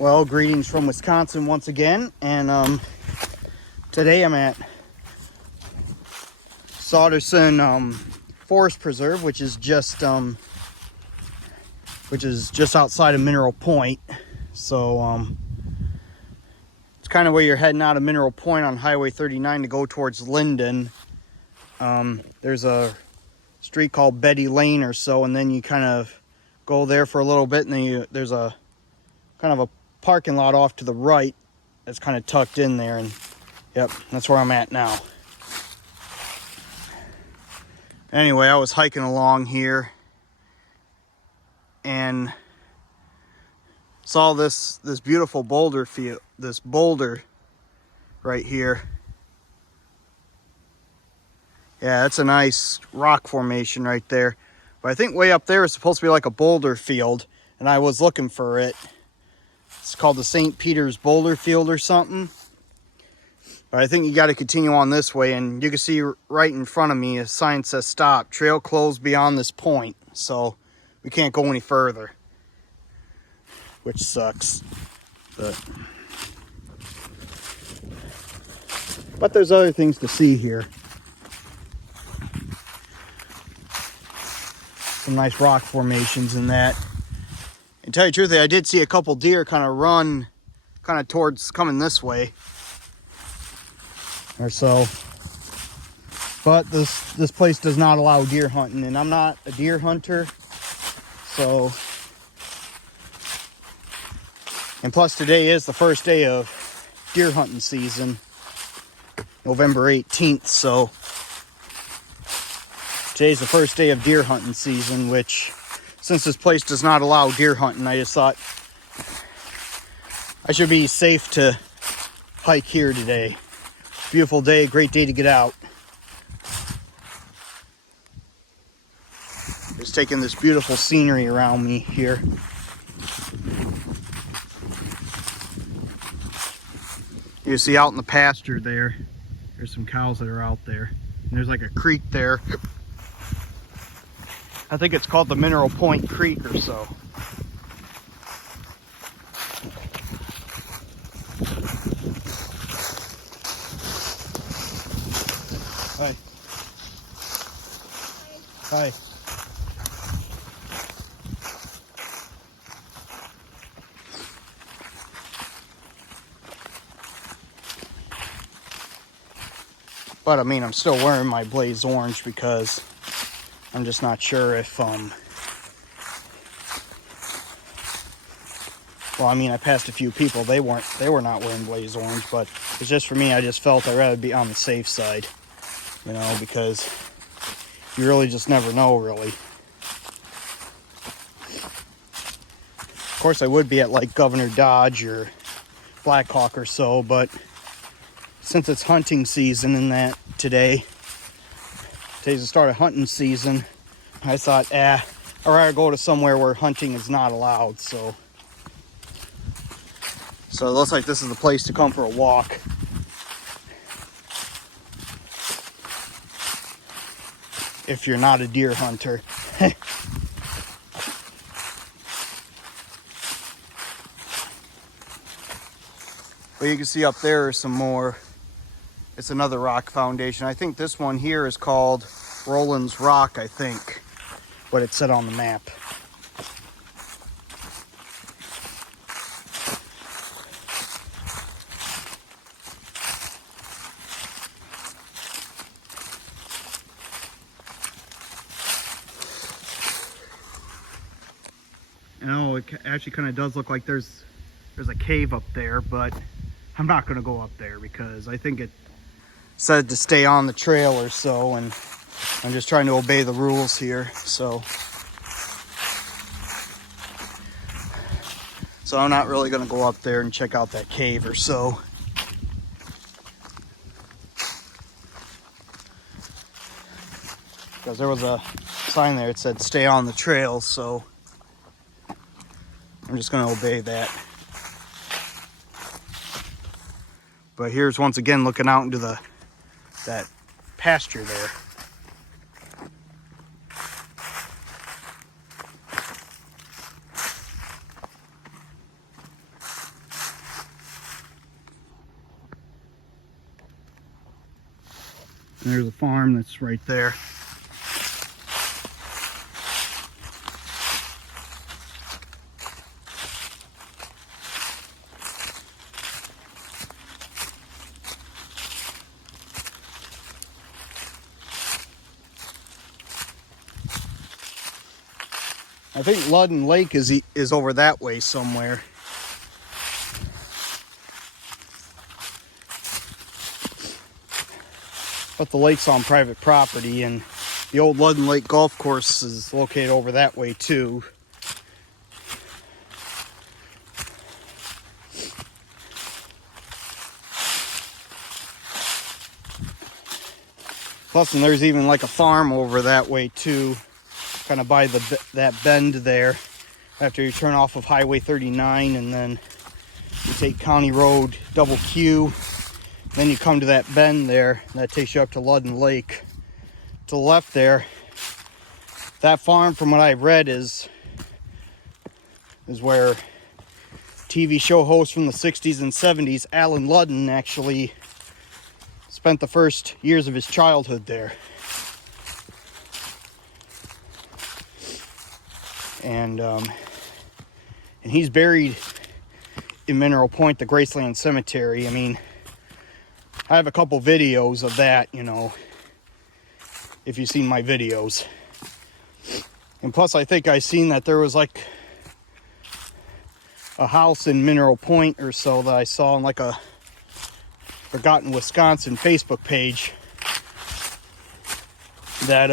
Well, greetings from Wisconsin once again, and today I'm at Saudeson Forest Preserve, which is just outside of Mineral Point. So it's kind of where you're heading out of Mineral Point on Highway 39 to go towards Linden. There's a street called Betty Lane or so, and then you kind of go there for a little bit, and then there's a kind of a parking lot off to the right that's kind of tucked in there, and yep, that's where I'm at now. Anyway, I was hiking along here and saw this beautiful boulder field, this boulder right here. Yeah, that's a nice rock formation right there. But I think way up there is supposed to be like a boulder field, and I was looking for it. It's called the St. Peter's Boulder Field or something. But I think you got to continue on this way, and you can see right in front of me a sign says stop. Trail closed beyond this point, so we can't go any further, which sucks. But there's other things to see here. Some nice rock formations in that. And tell you the truth, I did see a couple deer kind of run kind of towards coming this way or so. But this place does not allow deer hunting, and I'm not a deer hunter, so. And plus today is the first day of deer hunting season, November 18th, so today's the first day of deer hunting season, which, since this place does not allow deer hunting, I just thought I should be safe to hike here today. Beautiful day, great day to get out. Just taking this beautiful scenery around me here. You see out in the pasture there's some cows that are out there. And there's like a creek there. I think it's called the Mineral Point Creek or so. Hi. Hi. But I mean, I'm still wearing my blaze orange because I'm just not sure if, well, I mean, I passed a few people, they were not wearing blaze orange, but it's just for me, I just felt I'd rather be on the safe side, you know, because you really just never know, really. Of course, I would be at like Governor Dodge or Black Hawk or so, but since it's hunting season and that today's the start of hunting season, I thought, I'd rather go to somewhere where hunting is not allowed, so it looks like this is the place to come for a walk. If you're not a deer hunter. But you can see up there some more. It's another rock foundation. I think this one here is called Roland's Rock, I think, what it said on the map. You know, it actually kind of does look like there's a cave up there, but I'm not going to go up there because I think it said to stay on the trail or so, and I'm just trying to obey the rules here, so I'm not really going to go up there and check out that cave or so. Because there was a sign there, it said stay on the trail, so I'm just going to obey that. But here's once again looking out into that pasture there. And there's a farm that's right there. I think Ludden Lake is over that way somewhere. But the lake's on private property, and the old Ludden Lake golf course is located over that way too. Plus, and there's even like a farm over that way too, kind of by that bend there. After you turn off of Highway 39, and then you take County Road Double Q. Then you come to that bend there, and that takes you up to Ludden Lake. To the left there, that farm, from what I've read, is where TV show host from the 60s and 70s, Alan Ludden, actually spent the first years of his childhood there. And he's buried in Mineral Point, the Graceland Cemetery. I mean, I have a couple videos of that, you know, if you've seen my videos. And plus, I think I seen that there was like a house in Mineral Point or so that I saw on like a Forgotten Wisconsin Facebook page that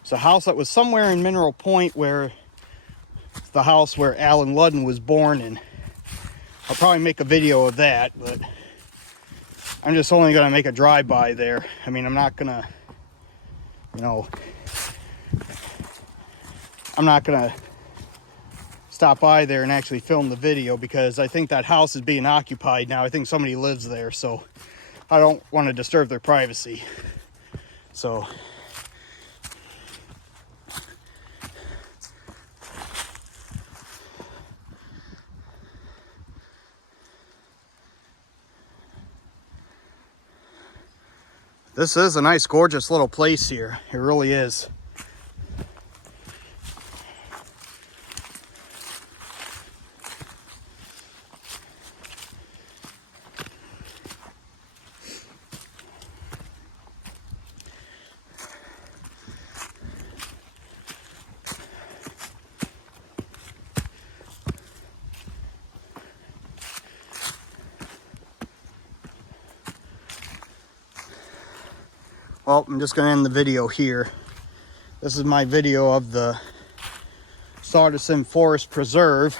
it's a house that was somewhere in Mineral Point, where the house where Alan Ludden was born in. I'll probably make a video of that, but I'm just only going to make a drive-by there. I mean, I'm not going to, you know, I'm not going to stop by there and actually film the video, because I think that house is being occupied now. I think somebody lives there, so I don't want to disturb their privacy. So this is a nice, gorgeous little place here. It really is. Well, I'm just going to end the video here. This is my video of the Saudeson Forest Preserve,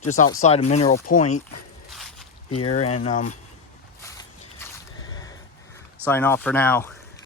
just outside of Mineral Point here, and sign off for now.